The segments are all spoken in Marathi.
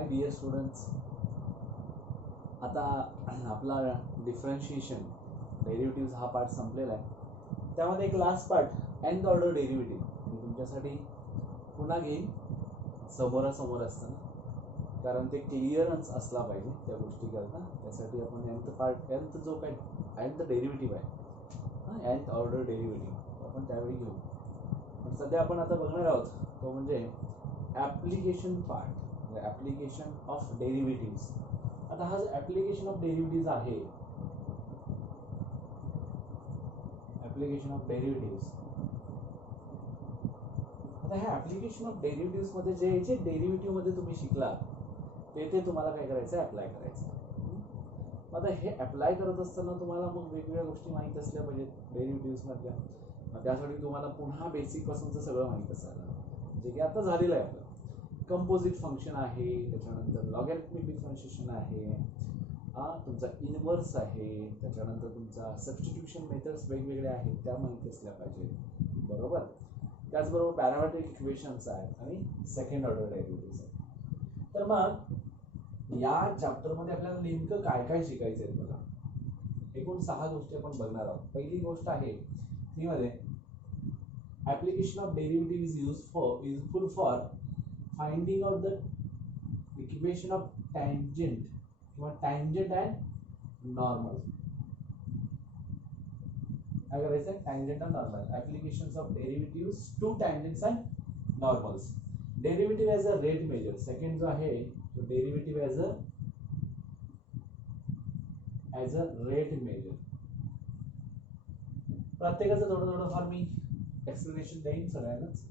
माय डिअर स्टुडंट्स, आता आपला डिफरन्शिएशन डेरिव्हेटिव्ह हा पार्ट संपलेला आहे. त्यामध्ये एक last part nth order derivative मी तुमच्यासाठी पुन्हा घेईन समोरासमोर असताना, कारण ते क्लिअरन्स असला पाहिजे त्या गोष्टीकरता. त्यासाठी आपण nth जो काही nth डेरिव्हेटिव्ह आहे, nth ऑर्डर डेरिव्हेटिव्ह आपण त्यावेळी घेऊ. पण सध्या आपण आता बघणार आहोत तो म्हणजे ॲप्लिकेशन पार्ट, म्हणजे ॲप्लिकेशन ऑफ डेरिव्हेटिव्ह्ज. आता हा जो ॲप्लिकेशन ऑफ डेरिव्हेटिव्ह्ज आहे, ॲप्लिकेशन ऑफ डेरिव्हेटिव्ह्ज, आता ह्या ॲप्लिकेशन ऑफ डेरिव्हेटिव्ह्ज मध्ये जे जे डेरिव्हेटिव्ह मध्ये तुम्ही शिकला ते तुम्हाला काय करायचं आहे, अप्लाय करायचं. आता हे अप्लाय करत असताना तुम्हाला मग वेगवेगळ्या गोष्टी माहीत असल्या पाहिजेत डेरिव्हेटिव्ह्ज मधल्या. त्यासाठी तुम्हाला पुन्हा बेसिक पासूनचं सगळं माहीत असायला, जे की आता झालेलं आहे. आपलं कंपोजिट फंक्शन आहे, त्याच्यानंतर लॉगॅरिथमिक डिफरन्शिएशन आहे, तुमचा इनव्हर्स आहे, त्याच्यानंतर तुमचा सबस्टिट्यूशन मेथड्स वेगवेगळ्या आहेत त्या माहिती असल्या पाहिजे, बरोबर. त्याचबरोबर पॅरामेट्रिक इक्वेशन्स आहेत आणि सेकंड ऑर्डर डेरिव्हेटिव्ह्ज आहेत. तर मग या चॅप्टरमध्ये आपल्याला नेमकं काय काय शिकायचं आहे बघा. एकूण 6 गोष्टी आपण बघणार आहोत. पहिली गोष्ट आहे ती मध्ये application of derivative is useful for finding out the equation of tangent किंवा टँजेंट अँड नॉर्मल. काय करायचं आहे, tangent and normal, applications of derivatives to tangents and normals. Derivative as a rate measure. Second जो आहे तो derivative as a rate measure. प्रत्येकाचं थोडं थोडंफार मी एक्सप्लेनेशन देईन सगळ्यांनाच.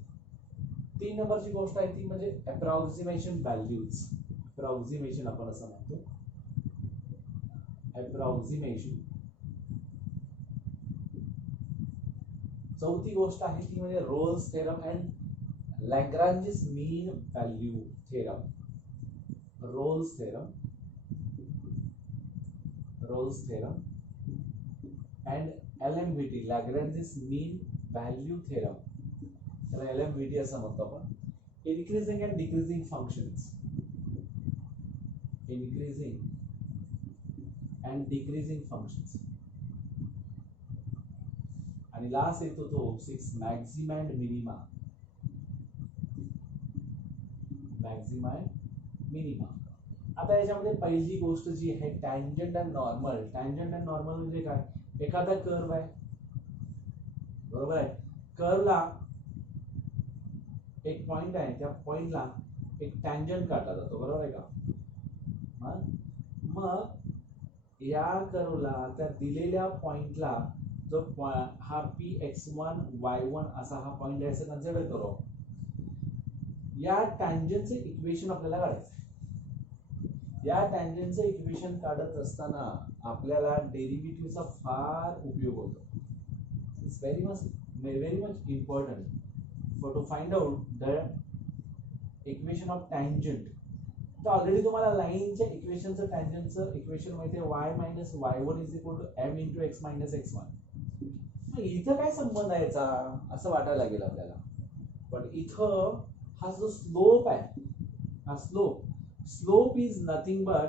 3 नंबरची गोष्ट आहे ती म्हणजे अप्रॉक्सिमेशन व्हॅल्यूज. अप्रॉक्सिमेशन आपण असं म्हणतो, अप्रॉक्सिमेशन. चौथी गोष्ट आहे ती म्हणजे Rolle's theorem and Lagrange's mean value theorem. Rolle's theorem and LMVT, Lagrange's mean value theorem. त्याला LMVT असं म्हणतो आपण. Increasing and decreasing functions, increasing and decreasing functions. आणि लास्ट येतो तो 6 maxima and minima. Maxima and minima. आता याच्यामध्ये पहिली गोष्ट जी आहे tangent and normal. Tangent and normal म्हणजे काय, एखादा कर्व आहे, बरोबर आहे. कर्वला एक पॉइंट आहे, त्या पॉइंटला एक टँजंट काढला जातो, बरोबर आहे का. मग या कर्वला त्या दिलेल्या पॉइंटला जो हा Px1 y1 असा हा पॉइंट आहे असं कन्सिडर करू. या टँजंटचे इक्वेशन आपल्याला काढायचं. या टँजंटचे इक्वेशन काढत असताना आपल्याला डेरिव्हेटिव्हचा फार उपयोग होतो. It's very much important for to find out the equation of tangent. तर ऑलरेडी तुम्हाला लाईनच्या इक्वेशनचं टँजंटचं इक्वेशन माहिती आहे, y minus y1 is equal to m into x minus x1. मग इथं काय संबंध आहे याचा असं वाटायला लागेल आपल्याला. पण इथं हा जो स्लोप आहे, हा slope is nothing but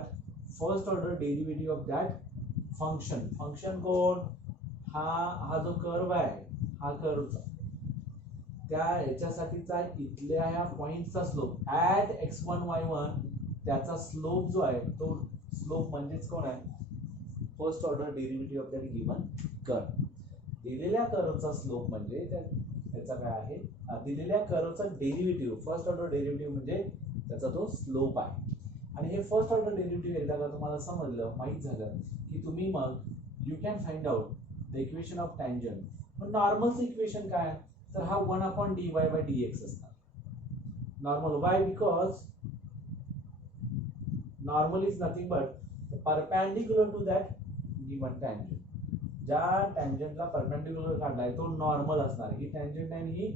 first order derivative of that function. Function कोण, हा जो कर्व आहे, हा कर्वचा त्या याच्यासाठीचा इथल्या ह्या पॉइंटचा स्लोप ऍट x1 y1, त्याचा स्लोप जो आहे तो स्लोप म्हणजेच कोण आहे, first order derivative of that given curve. दिलेल्या कर्वचा स्लोप म्हणजे त्याचा काय आहे, दिलेल्या कर्वचा डेरिव्हेटिव्ह, फर्स्ट ऑर्डर डेरिव्हेटिव्ह म्हणजे त्याचा तो स्लोप आहे. आणि हे फर्स्ट ऑर्डर डेरिव्हेटिव्ह एकदा का तुम्हाला समजलं, माहित झालं की तुम्ही मग you can find out the equation of tangent. मग नॉर्मलचं इक्वेशन काय, तर हा 1/dy/dx असणार. Normal y, because normal is nothing but perpendicular to that given tangent. ज्या टँजंटला परपेंडिक्युलर काढलाय तो नॉर्मल असणार. ही टँजंट आहे आणि ही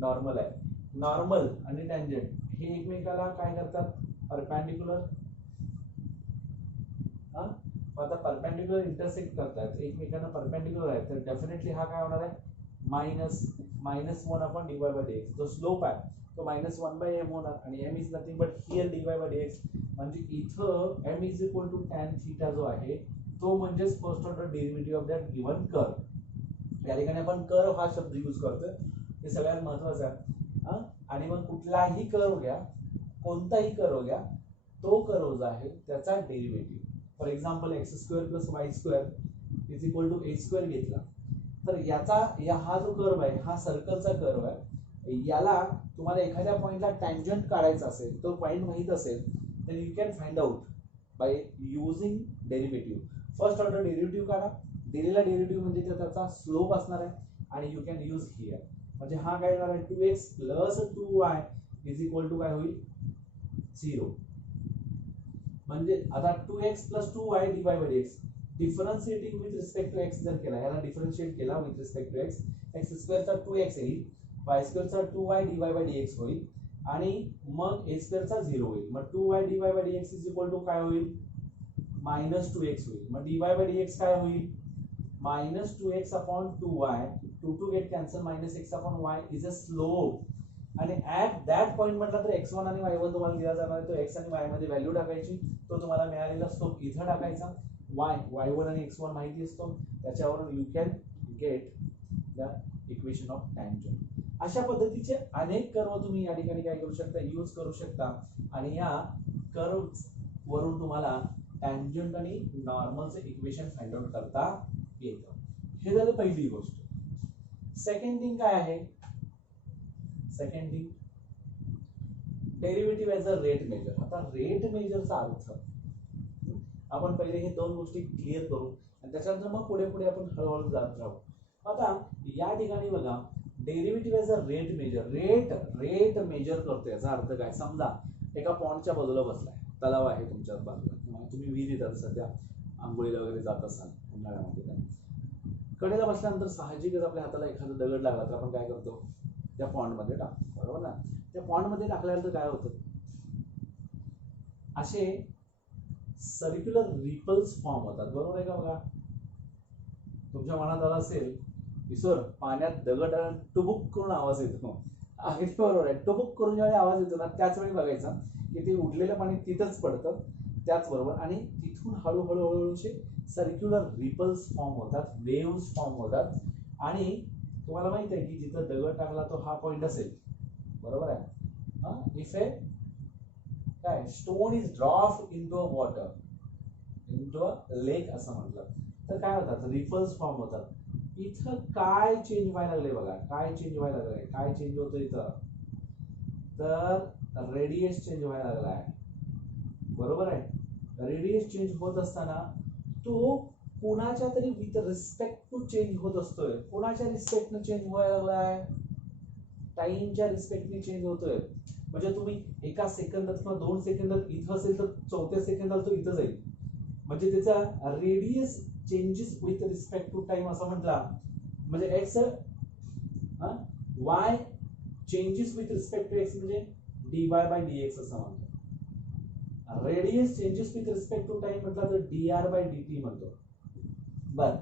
नॉर्मल आहे. नॉर्मल आणि टँजंट हे एकमेकाला काय करतात, परपेंडिक्युलर. आता परपेंडिक्युलर इंटरसेक्ट करतात, एकमेकांना परपेंडिक्युलर आहे, तर डेफिनेटली हा काय होणार आहे, -1/dy/dx. जो स्लोप आहे तो -1/m होणार आणि m is nothing but here dy/dx. म्हणजे इथं m is equal to tan theta जो आहे तो म्हणजेच first order derivative of that given curve. या ठिकाणी आपण कर्व हा शब्द यूज करतोय, हे सगळ्यात महत्वाचं आहे. आणि मग कुठलाही कर्व घ्या, कोणताही कर्व घ्या, तो कर्व जो आहे त्याचा derivative, for example x square plus y square is equal to a square घेतला तर याचा हा जो कर्व आहे हा सर्कलचा कर्व आहे. याला तुम्हाला एखाद्या पॉइंटला टँजंट काढायचा असेल, तो पॉइंट माहित असेल, then you can find out by using derivative. First order derivative काढा, दिलेला डेरिव्हेटिव्ह म्हणजे त्याचा स्लोप असणार आहे आणि यू कॅन यूज हिअर. म्हणजे हा काय येणार आहे 2x plus 2y is equal to काय होईल 0. म्हणजे आता 2x plus 2y divide by x differentiating with respect to x जर केला, याला डिफरन्शिएट केला with respect to x, x स्क्वेअरचा 2x येईल, y स्क्वेअरचा 2y डिवाइड बाय dx होईल आणि मग a स्क्वेअरचा 0 होईल. मग 2y divide by dx is equal to काय होईल मायनस 2x होईल. मग dy बाय dx काय होईल minus 2x upon 2y, 2 get cancel, minus x upon y is a slope. आणि ऍट दॅट पॉइंट म्हटलं तर x1 आणि y1 तुम्हाला दिला जाणार आहे, तो x आणि y मध्ये व्हॅल्यू टाकायची, तो तुम्हाला मिळालेला स्लोप इथं टाकायचा, y1 आणि x1 माहिती असतो, त्याच्यावरून you can get the equation of tangent. अशा पद्धतीचे अनेक कर्व तुम्ही या ठिकाणी काय करू शकता, यूज करू शकता आणि या कर्व वरून तुम्हाला टँजंट आणि नॉर्मलचे इक्वेशन फाइंड आउट करता येतं. हे झालं पहिली गोष्ट. सेकंड थिंग काय आहे, second thing derivative as a rate measure. आता रेट मेजरचा अर्थ आपण पहिले हे दोन गोष्टी क्लिअर करू आणि त्याच्यानंतर मग पुढे पुढे आपण हळूहळू जात राहू. आता या ठिकाणी बघा derivative as a rate measure, rate measure करतो याचा अर्थ काय, समजा एका पॉन्डच्या बाजूला बसलाय, तलाव आहे तुमच्या बाजूला, तुम्ही विहिरीत सध्या आंघोळीला वगैरे जात असाल उन्हाळ्यामध्ये, तर कडेला बसल्यानंतर साहजिकच आपल्या हाताला एखादा दगड लागला तर आपण काय करतो त्या पॉन्ड मध्ये टाकतो, बरोबर ना. त्या पॉन्ड मध्ये टाकल्यानंतर काय होतं, असे सर्क्युलर रिपल्स फॉर्म होतात, बरोबर आहे का. बघा तुमच्या मनात आला असेल की सर पाण्यात दगड टुबुक करून आवाज येतो, अगदी बरोबर आहे. टुबुक करून ज्यावेळी आवाज येतो ना त्याच वेळी बघायचा की ते उडलेलं पाणी तिथंच पडतं, त्याचबरोबर आणि तिथून हळूहळू हळूहळू सर्क्युलर रिपल्स फॉर्म होतात, वेव्स फॉर्म होतात. आणि तुम्हाला माहिती आहे की जिथं दगड टाकला तो हा पॉइंट असेल, बरोबर आहे. इफ ए काय stone is drop into a water, into a lake असं म्हटलं तर काय होतात, रिपल्स फॉर्म होतात. इथं काय चेंज व्हायला लागले बघा, काय चेंज व्हायला लागले, काय चेंज होतं इथं, तर रेडियस चेंज व्हायला लागलाय, बरोबर आहे. रेडियस चेंज होत असताना तो कोणाच्या तरी विथ रिस्पेक्ट टू चेंज होत असतोय. कोणाच्या रिस्पेक्टने चेंज व्हायला लागलाय, टाइमच्या रिस्पेक्टने चेंज होतोय. म्हणजे तुम्ही एका सेकंदात किंवा 2 सेकंदात इथं असेल तर 4थ्या सेकंदाला तो इथं जाईल, म्हणजे त्याचा radius changes with respect to time असं म्हटला. म्हणजे x y changes with respect to x म्हणजे dy बाय dx असं म्हणतो. Radius changes with respect to time म्हटलं तर dr बाय dt म्हणतो. बर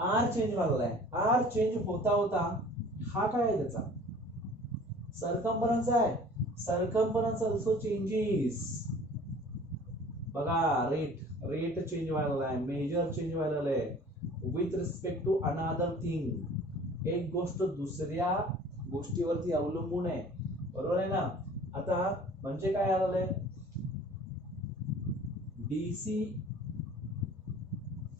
r चेंज व्हायला आहे, r चेंज होता होता हा काय आहे त्याचा सर्कम्फरन्स आहे. सर्कम्फरन्स ऑल्सो चेंजेस, बघा रेट चेंज व्हायला आहे, मेजर चेंज व्हायला आहे with respect to another thing. एक गोष्ट दुसऱ्या गोष्टीवरती अवलंबून आहे, बरोबर आहे ना. आता म्हणजे काय आलेलं आहे, DC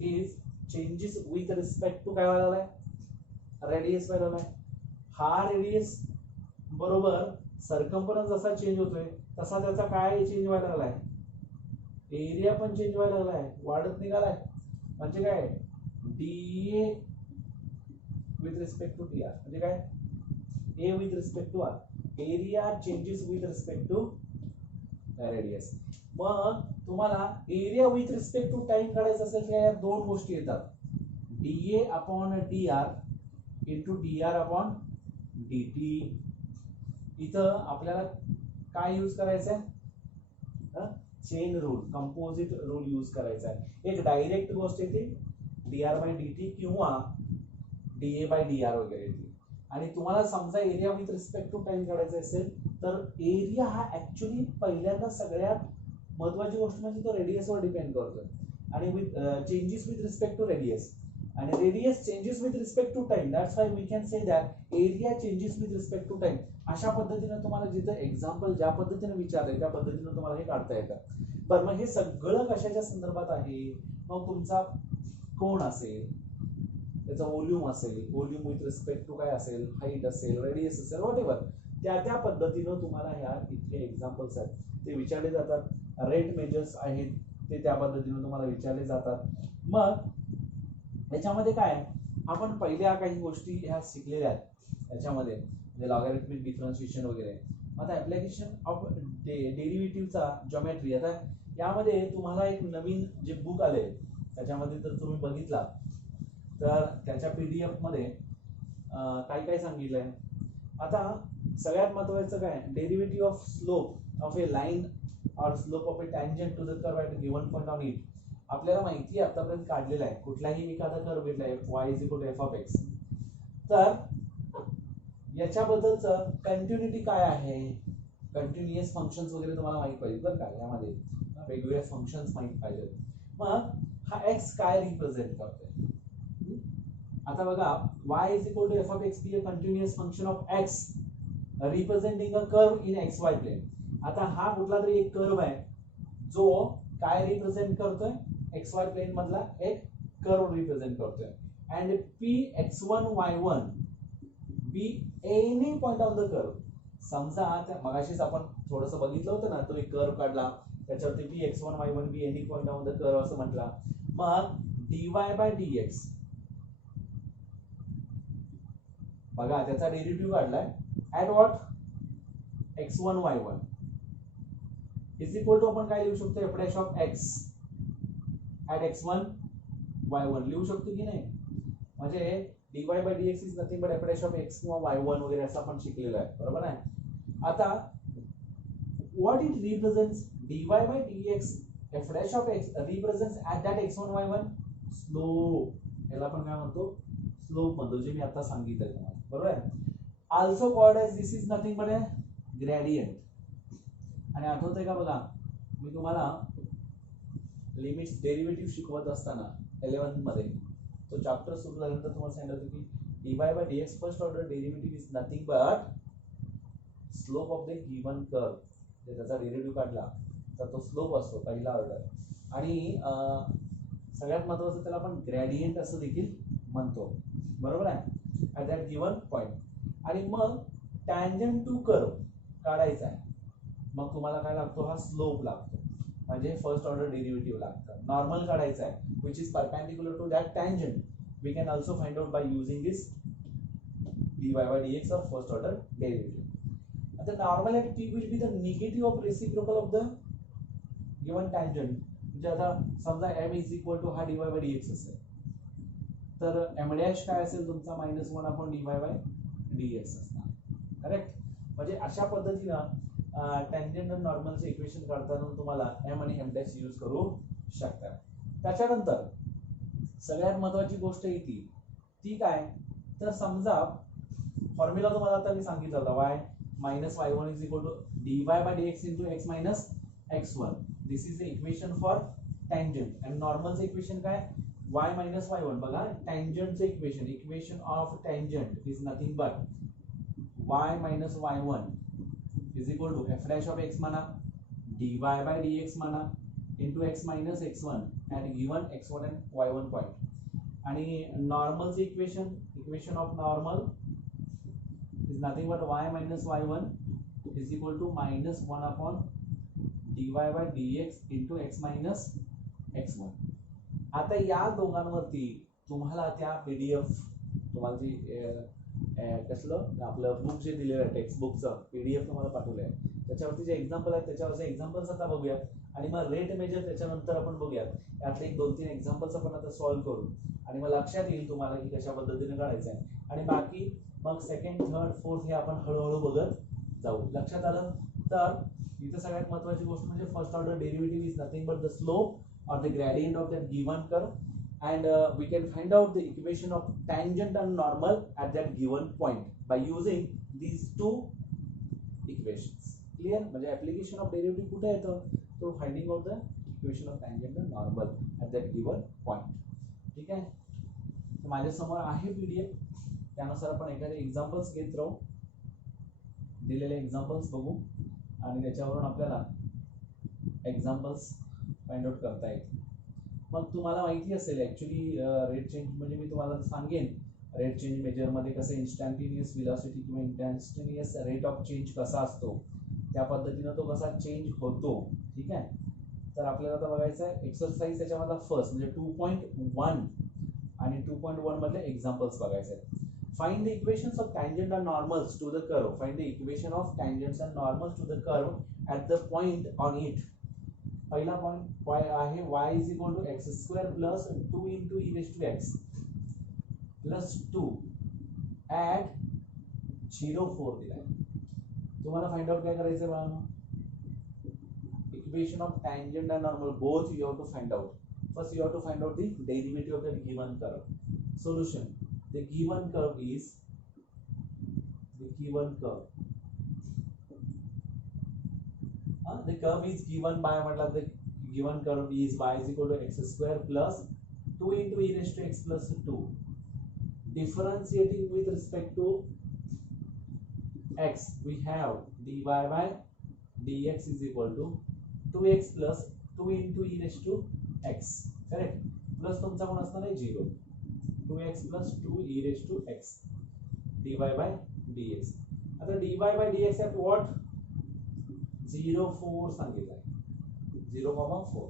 is changes with respect to काय व्हायला आहे, रेडियस व्हायला आहे. हा रेडियस बरोबर सर्कम्फरन्स जसा चेंज होतोय तसा त्याचा काय चेंज व्हायला लागलाय, एरिया पण चेंज व्हायला लागलाय, वाढत निघालाय. म्हणजे काय d a with respect to t r, म्हणजे काय a with respect to r, area changes with respect to radius. मग तुम्हाला area with respect to time काढायचं असेल तर या दोन गोष्टी येतात, d a upon t r into d r upon d t. इथं आपल्याला काय यूज करायचं आहे, chain rule, composite rule use करायचा आहे. एक डायरेक्ट गोष्ट येते dr बाय dt किंवा da बाय dr वगैरे येते. आणि तुम्हाला समजा area with respect to time काढायचा असेल तर एरिया हा ऍक्च्युली पहिल्यांदा सगळ्यात महत्वाची गोष्ट म्हणजे तो रेडियसवर डिपेंड करतोय आणि with changes with respect to radius आणि radius changes with respect to time. That's why we can say that area changes with respect to time. अशा पद्धतीने तुम्हाला जिथं एक्झाम्पल ज्या पद्धतीने विचारलंय त्या पद्धतीने तुम्हाला हे काढता येतं. बरं, मग हे सगळं कशाच्या संदर्भात आहे? मग तुमचा कोण असेल, त्याचा व्हॉल्यूम असेल, व्हॉल्यूम विथ रिस्पेक्ट टू काय असेल, हाईट असेल, रेडियस असेल, व्हॉट एव्हर, त्या पद्धतीनं तुम्हाला ह्या इथले एक्झाम्पल्स आहेत ते विचारले जातात. रेट मेजर्स आहेत ते त्या पद्धतीनं तुम्हाला विचारले जातात. मग याच्यामध्ये काय आपण पहिल्या काही गोष्टी ह्या शिकलेल्या आहेत त्याच्यामध्ये, म्हणजे लॉगॅरिथमिक डिफरन्शिएशन वगैरे. आता ऍप्लिकेशन ऑफ डेरिव्हेटिव्हचा जॉमेट्री. आता यामध्ये तुम्हाला एक नवीन जे बुक आले त्याच्यामध्ये जर तुम्ही बघितला तर त्याच्या PDF मध्ये काय काय सांगितलंय. आता सगळ्यात महत्त्वाचं काय, derivative of slope of a line or slope of a tangent to the curve at given point on it. आपल्याला माहिती आहे आतापर्यंत काढलेला आहे. कुठलाही एखादा कर्व घेतला y = f(x), तर याच्याबद्दलचं कंटिन्युटी काय आहे, कंटिन्युअस फंक्शन्स वगैरे तुम्हाला माहित पाहिजे बरं का. यामध्ये वेगवेगळे फंक्शन्स माहित पाहिजेत. मग हा x काय रिप्रेझेंट करतोय. आता बघा, y = f(x) be a continuous function of x representing a curve in xy plane. आता हा कुठला तरी एक कर्व आहे जो काय रिप्रेझेंट करतोय, xy प्लेन मधला एक कर्व रिप्रेझेंट करतोय. And Px1 y1 be any point on the curve. समजा त्या मगाशीच आपण थोडंसं बघितलं होतं ना, तो एक कर्व काढला त्याच्यावरती Px1 y1 be any point on the curve असं म्हटला. मग dy/dx बघा त्याचा डेरिव्हेटिव्ह काढलाय at what x1 y1 is equal to आपण काय लिहू शकतो, f' of x at x1 y1 लिहू शकतो की नाही. म्हणजे dy/dx is nothing but f' of x किंवा y1 वगैरे असं आपण शिकलेलं आहे, बरोबर आहे. आता what it represents, dy/dx f' of x represents at that x1 y1 slope. याला आपण काय म्हणतो, स्लोप म्हणतो, जे मी आता सांगितलं तुम्हाला, बरोबर आहे. Also called as this is nothing but a gradient. आणि आठवतंय का बघा, मी तुम्हाला लिमिट्स डेरिव्हेटिव्ह शिकवत असताना 11th मध्ये तो चॅप्टर सुरू झाल्यानंतर तुम्हाला सांगितलं होतं की dy/dx first order derivative is nothing but slope of the given curve. त्याचा डेरिव्हेटिव्ह काढला तर तो स्लोप असतो पहिला ऑर्डर. आणि सगळ्यात महत्त्वाचं त्याला आपण ग्रेडियंट असं देखील म्हणतो, बरोबर आहे, ॲट दॅट गिवन पॉइंट. आणि मग टँजंट टू कर्व काढायचा आहे. मग तुम्हाला काय लागतो, हा स्लोप लागतो, म्हणजे फर्स्ट ऑर्डर डेरिव्हेटिव्ह लागतं. नॉर्मल काढायचा आहे which is perpendicular to that tangent. We can also find out by using this dy/dx of first order derivative. आता normal at p will be the negative of reciprocal of the given tangent. म्हणजे आता समजा m इज इक्वल टू हा dy/dx असेल तर m' काय असेल तुमचा -1/dy/dx असणार, करेक्ट. म्हणजे अशा पद्धतीनं टँजंट आणि नॉर्मलचे इक्वेशन काढताना तुम्हाला m आणि m' यूज करू शकता. त्याच्यानंतर सगळ्यात महत्वाची गोष्ट येते ती काय, तर समजा फॉर्म्युला तुम्हाला आता मी सांगितलं होता, y -y1 is equal to dy/dx into x minus x1. This is the equation for tangent. आणि नॉर्मलचं इक्वेशन काय, y -y1. बघा टँजंटचं equation of tangent is nothing but y -y1 is equal to f' of x म्हणा, dy/dx म्हणा, into x minus x1 at given x1 and y1 point. आणि नॉर्मलचं equation of normal is nothing but y -y1 is equal to -1 dy/dx into x minus x1. आता या दोघांवरती तुम्हाला त्या PDF तुम्हाला जी कसलं आपलं बुक जे दिलेलं आहे टेक्स्ट बुकचं PDF तुम्हाला पाठवलं आहे, त्याच्यावरती जे एक्झाम्पल आहेत त्याच्यावरचे एक्झाम्पल्स आता बघूयात. आणि मग रेट मेजर त्याच्यानंतर आपण बघूयात. यातले 1-2-3 एक्झाम्पल्स आपण आता सॉल्व्ह करू आणि मग लक्षात येईल तुम्हाला की कशा पद्धतीने काढायचं आहे. आणि बाकी मग सेकंड, थर्ड, फोर्थ हे आपण हळूहळू बघत जाऊ. लक्षात आलं. तर इथं सगळ्यात महत्त्वाची गोष्ट म्हणजे first order derivative is nothing but the slope or the gradient of that given curve, and we can find out the equation of tangent and normal at that given point by using these two equations. Clear? म्हणजे application of derivative कुठे येतं, तो finding out the equation of tangent and normal at that given point. ठीक आहे. तर माझ्यासमोर आहे PDF, त्यानुसार आपण एखादे एक्झाम्पल्स घेत राहू, दिलेले एक्झाम्पल्स बघू आणि त्याच्यावरून आपल्याला एक्झाम्पल्स फाइंड आउट करता येईल. मग तुम्हाला माहिती असेल ॲक्च्युली रेट चेंज म्हणजे मी तुम्हाला सांगेन रेट चेंज मेजरमध्ये कसं इन्स्टंटेनियस व्हेलॉसिटी किंवा इन्स्टंटेनियस रेट ऑफ चेंज कसा असतो, त्या पद्धतीनं तो कसा चेंज होतो. ठीक आहे. तर आपल्याला आता बघायचं आहे एक्सरसाइज त्याच्यामधला फर्स्ट म्हणजे 2.1 आणि 2.1 मधले एक्झाम्पल्स बघायचे आहेत. Find the equations of tangent and normals to the curve. Find the equation of tangents and normals to the curve at the point on it. पहिला पॉइंट आहे y is equal to x square plus 2 into e raise to x plus 2 at 0,4 दिलाय. तुम्हाला फाइंड आउट काय करायचं बाळांनो, equation of tangent and normal both you have to find out. First you have to find out the derivative of the given curve. Solution: the given curve is the given curve is given by मतलब the given curve is y is equal to x square plus 2 into e raised to x plus 2. Differentiating with respect to x, we have dy by dx is equal to 2x plus 2 into e raised to x. Correct. Plus तुमचा कोण असणार आहे 0. 2x plus 2 e raised to x dy by dx. आता dy by dx at what 0,4 सांगितलं आहे. 0,4.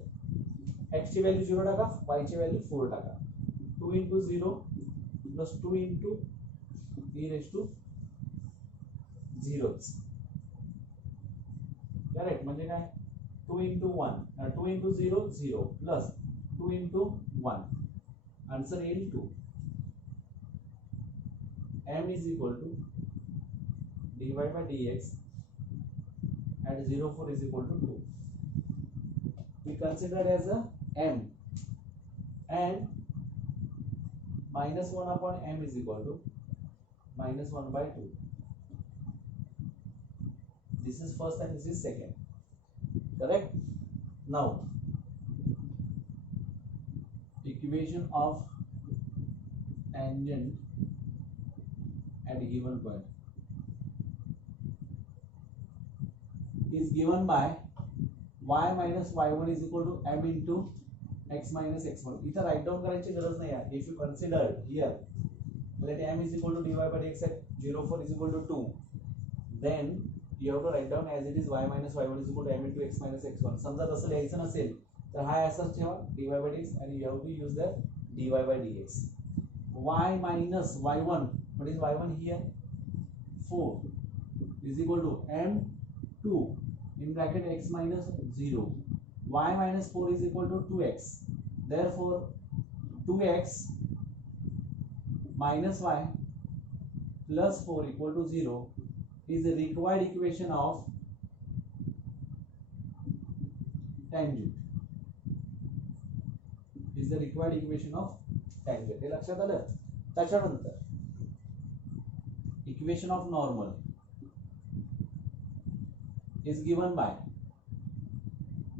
x ची व्हॅल्यू 0 टाका, y ची व्हॅल्यू 4 टाका. 2 into 0 plus 2 into e raised to 0. Correct. म्हणजे काय 2 into 1 2 into 0 0 plus 2 into 1. Answer येईल 2. m is equal to dy by dx at 0,4 is equal to 2. We consider as a m and minus 1 upon m is equal to minus 1 by 2. This is first and this is second. Correct. Now equation of tangent at a given point is given by y minus y1 is equal to m into x minus x1. इथं राइट डाउन करायची गरज नाही आहे. If you consider here let m is equal to dy by dx at 0,4 is equal to 2, then you have to write down as it is y minus y1 is equal to m into x minus x1. समजा तसं लिहायचं नसेल तर हा असंच ठेवा dy by dx and you have to use the dy by dx. y minus y1, what is y1 here 4 is equal to m2 in bracket x minus 0. y minus 4 is equal to 2x. Therefore 2x minus y plus 4 equal to 0 is the required equation of tangent. Is the required equation of tangent. हे लक्षात आलं. त्याच्यानंतर equation of normal is given by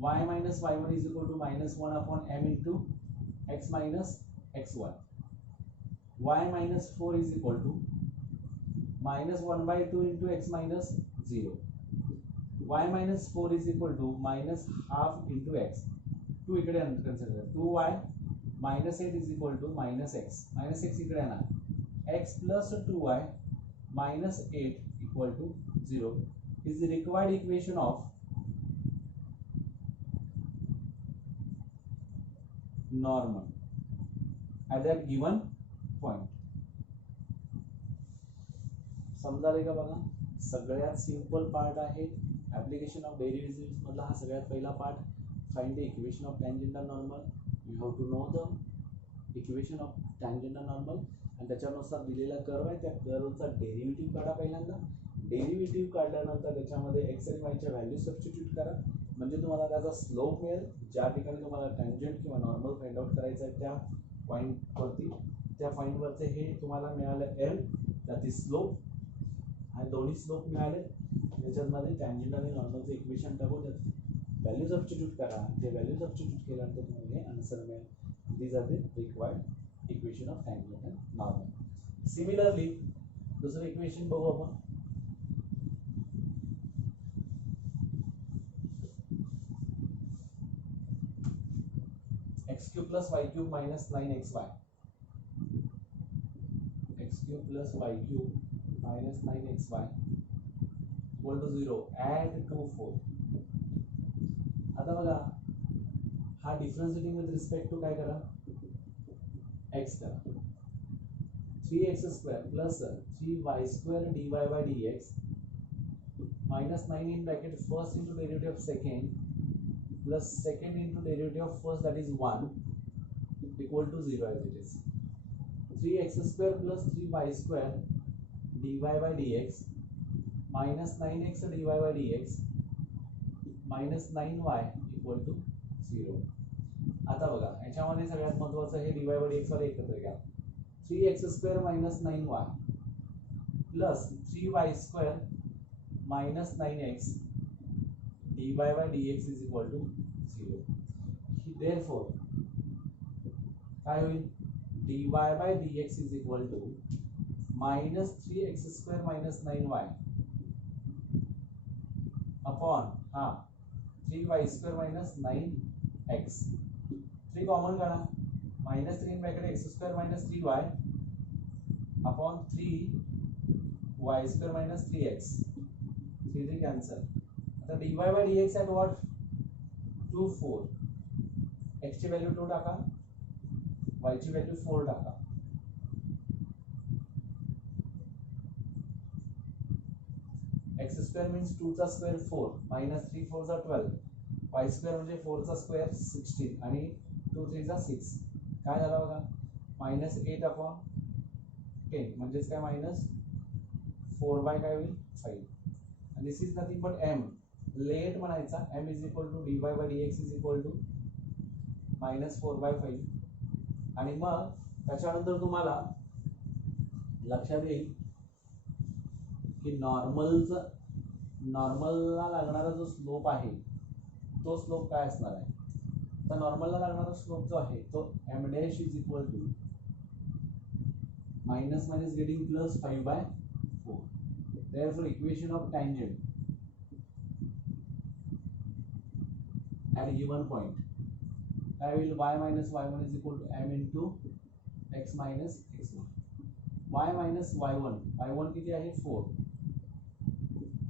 y minus y1 is equal to minus 1 upon m into x minus x1. y minus 4 is equal to minus 1 by 2 into x minus 0. y minus 4 is equal to minus half into x. 2 इकडे consider 2y minus 8 is equal to minus x. Minus x इकडे ना x plus 2y minus 8 equal to 0 is the required equation of normal at that given point. समजाले का बघा. सगळ्यात सिंपल पार्ट आहे ऍप्लिकेशन ऑफ डेरिव्हेटिव्स मधला हा सगळ्यात पहिला part. Find the equation of tangent and normal. You have to know the equation of tangent and normal आणि त्याच्यानुसार दिलेला कर्व आहे त्या कर्वचा डेरिव्हेटिव्ह काढा. पहिल्यांदा डेरिव्हेटिव्ह काढल्यानंतर त्याच्यामध्ये एक्स आणि वायच्या व्हॅल्यू सबस्टिट्यूट करा म्हणजे तुम्हाला त्याचा स्लोप मिळेल. ज्या ठिकाणी तुम्हाला टँजेंट किंवा नॉर्मल फाइंड आउट करायचं आहे त्या पॉईंटवरती त्या पॉईंटवरचे हे तुम्हाला मिळालं एल दॅट इज स्लोप आणि दोन्ही स्लोप मिळाले. त्याच्यामध्ये टँजेंट आणि नॉर्मलचं इक्वेशन टाकून व्हॅल्यू सबस्टिट्यूट करा. ते व्हॅल्यू सबस्टिट्यूट केल्यानंतर तुम्हाला हे आन्सर मिळेल. These are the required equation of tangent and normal. Similarly दुसरं इक्वेशन बघू आपण. x cube plus y cube minus 9xy. x cube plus y cube minus 9xy equal to 0. Add 2 4. आता बघा हा डिफरन्शिएटिंग विथ रिस्पेक्ट टू काय करा, x करा. 3x square plus 3y square dy by dx minus 9 in bracket first into derivative of second plus second into derivative of first, that is 1, equal to 0 as it is. 3x square plus 3y square dy by dx minus 9x dy by dx minus 9y equal to 0. आता बघा याच्यामध्ये सगळ्यात महत्त्वाचं हे dy by dx वाले एकत्र घ्या. 3x square minus 9y plus 3y square minus 9x dy by dx is equal to 0. Therefore काय होईल, dy by dx is equal to minus 3x square minus 9y upon 3y square minus 9x. 3 common करा, minus 3 in bracket x square minus 3y upon 3y square minus 3x. 3 cancel. आता dy by dx at what, 2 4. x ची व्हॅल्यू 2 टाका, y ची व्हॅल्यू 4 टाका. x square means 2 चा स्क्वेअर 4 minus 3 4 चा 12, y square म्हणजे 4 चा स्क्वेअर 16 आणि 2 3 चा 6. काय झाला बघा, minus 8 upon 10 म्हणजेच काय minus 4 by काय होईल 5. and this is nothing but m. Let म्हणायचा, m is equal to dy by dx is equal to minus 4 by 5. आणि मग त्याच्यानंतर तुम्हाला लक्षात येईल की नॉर्मलला लागणारा जो स्लोप आहे तो स्लोप काय असणार आहे. तर नॉर्मलला लागणारा स्लोप जो आहे तो m dash is equal to minus minus getting plus 5 by 4. Therefore equation of tangent at a given point, I will y minus y1 is equal to m into x minus x1. y minus y1 किती आहे 4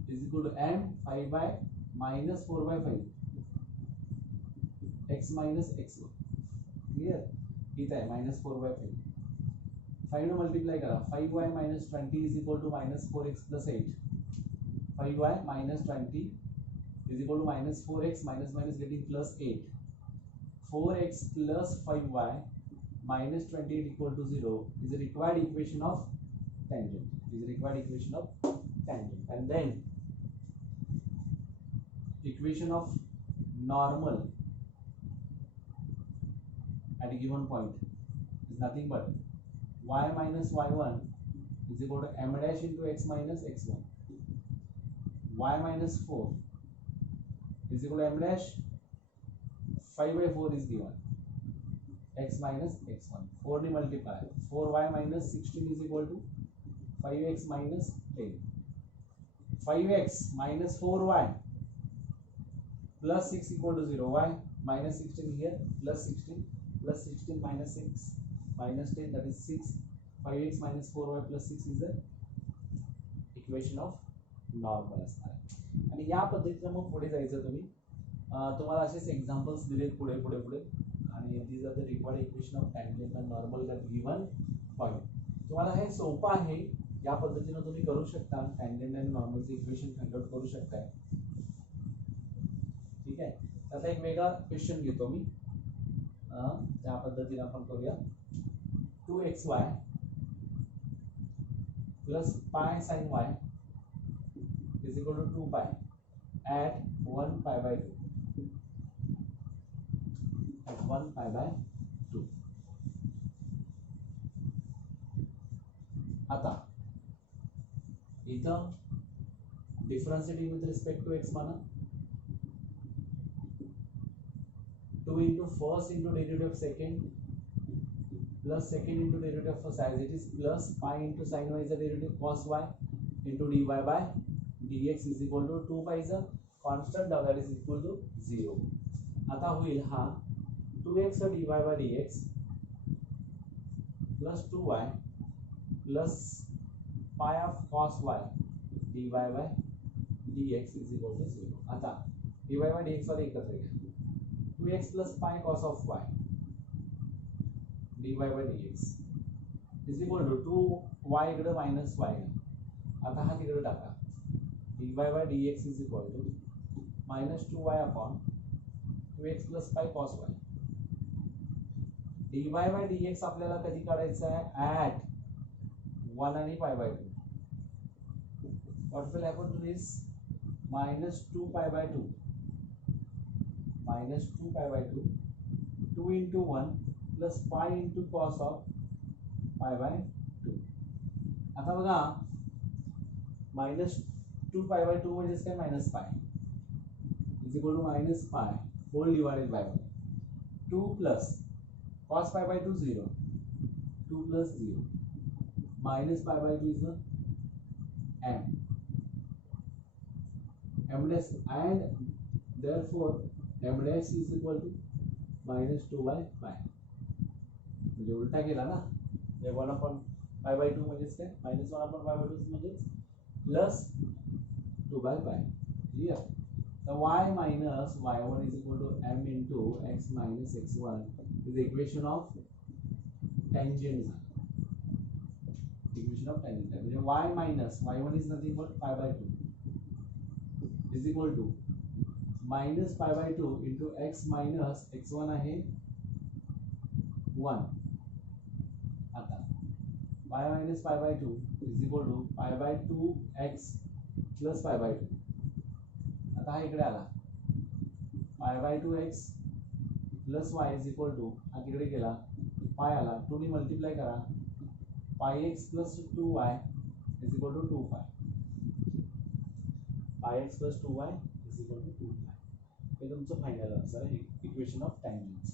is equal to m 5 by minus 4 by 5 x minus x1. Clear? इथे आहे minus 4 by 5. 5 ने मल्टीप्लाई करा, 5y minus 20 is equal to minus 4x plus 8. 5y minus 20 is equal to minus 4x minus minus getting plus 8. 4x plus 5y minus 28 equal to 0 is a required equation of tangent. And then equation of normal at a given point is nothing but y minus y1 is equal to m dash into x minus x1. y minus 4 is equal to m dash 5 by 4 is given, x minus x1. 4 ने multiply, 4y minus 16 is equal to 5x minus 10. 5x minus 4y plus 6 equal to 0. y minus 16 here, plus 16 minus 6 minus 10, that is 6. 5x minus 4y plus 6 is the equation of normal असणार आहे. आणि या पद्धतीने मग पुढे जायचं तुम्ही. तुम्हाला असेच एक्झाम्पल्स दिलेत पुढे आणि these are the required equation of tangent and normal at given point. तुम्हाला हे सोपं आहे, या पद्धतीने तुम्ही करू शकता. tangent and normal चे इक्वेशन फाइंड आउट करू शकता. ठीक आहे. आता एक वेगळा क्वेश्चन घेतो मी, त्या पद्धतीने आपण करूया. 2xy plus pi sin y is equal to 2 pi at 1 pi by 2. At 1 pi by 2. आता इथं differentiating with respect to x म्हणा, 2 into first into derivative of second plus second into derivative of first, as it is, plus pi into sin y is the derivative cos y into dy by dx is equal to 2 pi is a constant now that is equal to 0. आता होईल हा 2x dy by dx plus 2y plus pi of cos y dy by dx is equal to 0. आता dy by dx वाले एकत्र घ्या, 2x plus pi cos of y dy by dx is equal to 2y इकडे minus y. आता हा तिकडे टाका, dy by dx is equal to minus 2y upon 2x plus pi cos y. dy by dx आपल्याला कधी काढायचा आहे? at 1 आणि pi by 2. What will happen to this? Minus 2 pi by 2 minus 2 pi by 2 2 into 1 plus pi into cos of pi by 2. आता बघा minus 2 pi by 2 म्हणजेच काय, minus pi is equal to minus pi whole divided by 1. 2 plus cos pi by 2 0, 2 plus 0 minus pi by 2 is the m dash, and therefore m dash is equal to minus 2 by pi. म्हणजे उलटा केला ना, 1 upon pi by 2 म्हणजेच काय, minus 1 upon pi by 2 म्हणजेच plus 2 by pi. Clear? So y minus y1 is equal to m into x minus x1 is the equation of tangent. Equation of tangent. म्हणजे y minus y1 is nothing but pi by 2 is equal to minus pi by 2 into x minus x1 आहे 1. आता pi minus pi by 2 is equal to pi by 2 x plus pi by 2. आता हा इकडे आला, pi by 2 x plus y is equal to, हा तिकडे गेला, pi आला, 2 ने मल्टिप्लाय करा, pi x plus 2y is equal to 2 pi. pi x plus 2y is equal to 2 pi. हे तुमचं फायनल आन्सर आहे इक्वेशन ऑफ टँजंट्स.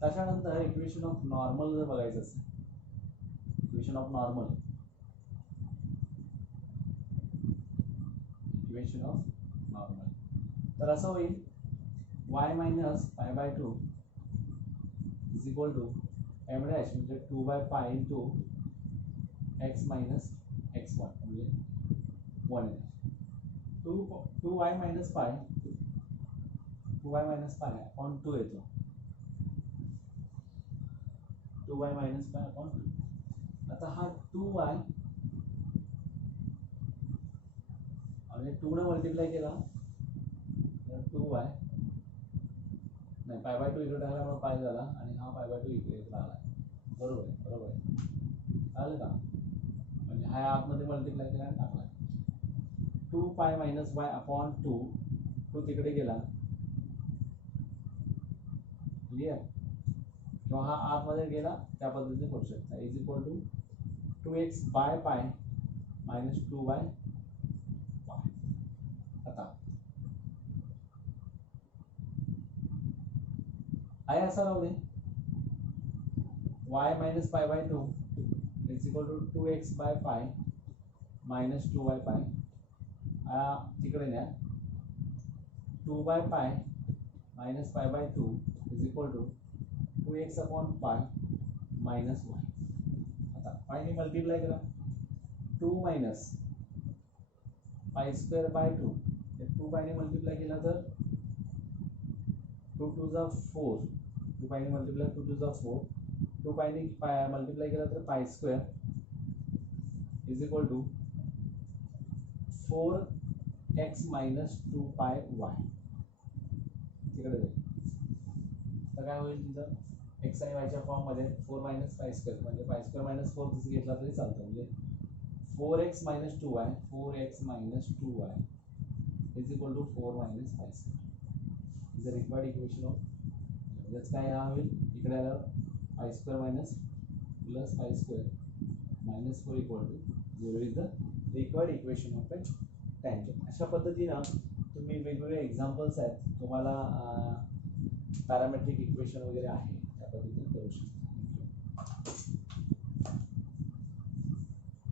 त्याच्यानंतर इक्वेशन ऑफ नॉर्मल जर बघायचं असेल, equation of normal, equation of normal तर असं होईल y minus pi by 2 is equal to m dash म्हणजे 2 by pi into x minus x1 म्हणजे 1 2y minus pi upon 2 येतो, 2y minus pi upon 2. आता हा 2y आणि 2 ने मल्टिप्लाय केला तर 2y नाही, पाय बाय 2 इकडे टाकल्यामुळे पाय झाला आणि हा पाय बाय 2 इकडे आला. बरोबर आहे आलं का? म्हणजे हा आतमध्ये मल्टिप्लाय केला आणि टाकला. 2 पाय मायनस वाय अपॉन 2, तो तिकडे गेला. क्लिअर? किंवा हा आतमध्ये गेला, त्या पद्धतीने करू शकता. Is equal to 2x by pi minus 2 by pi. आता आहे असा राहू दे, y minus pi by 2 is equal to 2x by pi minus 2 by pi. तिकडे न्या, 2 by pi minus pi by 2 is equal to 2x upon pi minus y. आता पायने मल्टिप्लाय करा, 2 minus pi square by 2, 2 Payne multiply केला तर 2 2 जा 4, 2 पायने मल्टिप्लाय 2 2 जा 4, 2 पायने मल्टिप्लाय केला तर pi square is equal to 4x minus 2 pi Y. तिकडे जाईल तर काय होईल तिथं, एक्स आणि वायच्या फॉर्ममध्ये 4 मायनस पाय स्क्वेअर म्हणजे पाय स्क्वेअर मायनस 4 तसं घेतला तरी चालतं. म्हणजे 4x minus 2y, 4x minus 2y is equal to 4 minus pi square. Is the required equation of, म्हणजेच काय होईल, इकडे आलं pi square minus plus pi square minus 4 equal to 0 is the required equation of a tangent. अशा पद्धतीनं तुम्ही वेगवेगळे एक्झाम्पल्स आहेत, तुम्हाला पॅरामेट्रिक इक्वेशन वगैरे आहे.